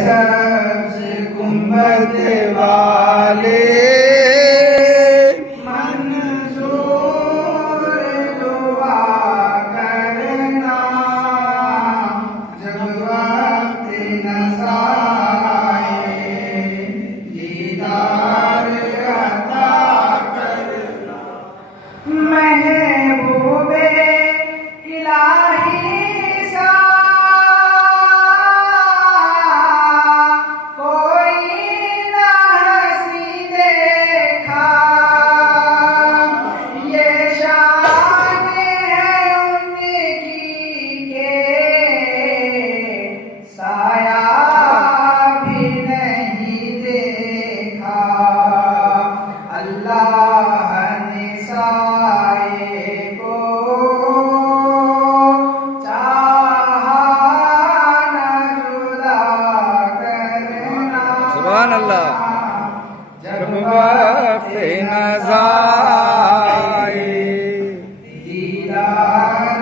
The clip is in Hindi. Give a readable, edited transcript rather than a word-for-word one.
सब्ज गुंबद वाले मंजूर दुआ करना, जब वक्त नज़ा आए दीदार अता करना। महबूबे इलाही सा कोई ना हंसी देखा, ये शान है उनकी के साया भी नहीं देखा। अल्लाह ने साए को चाहा न जुदा करना। सुभान अल्लाह। जब वक्त नज़ा आए दीदार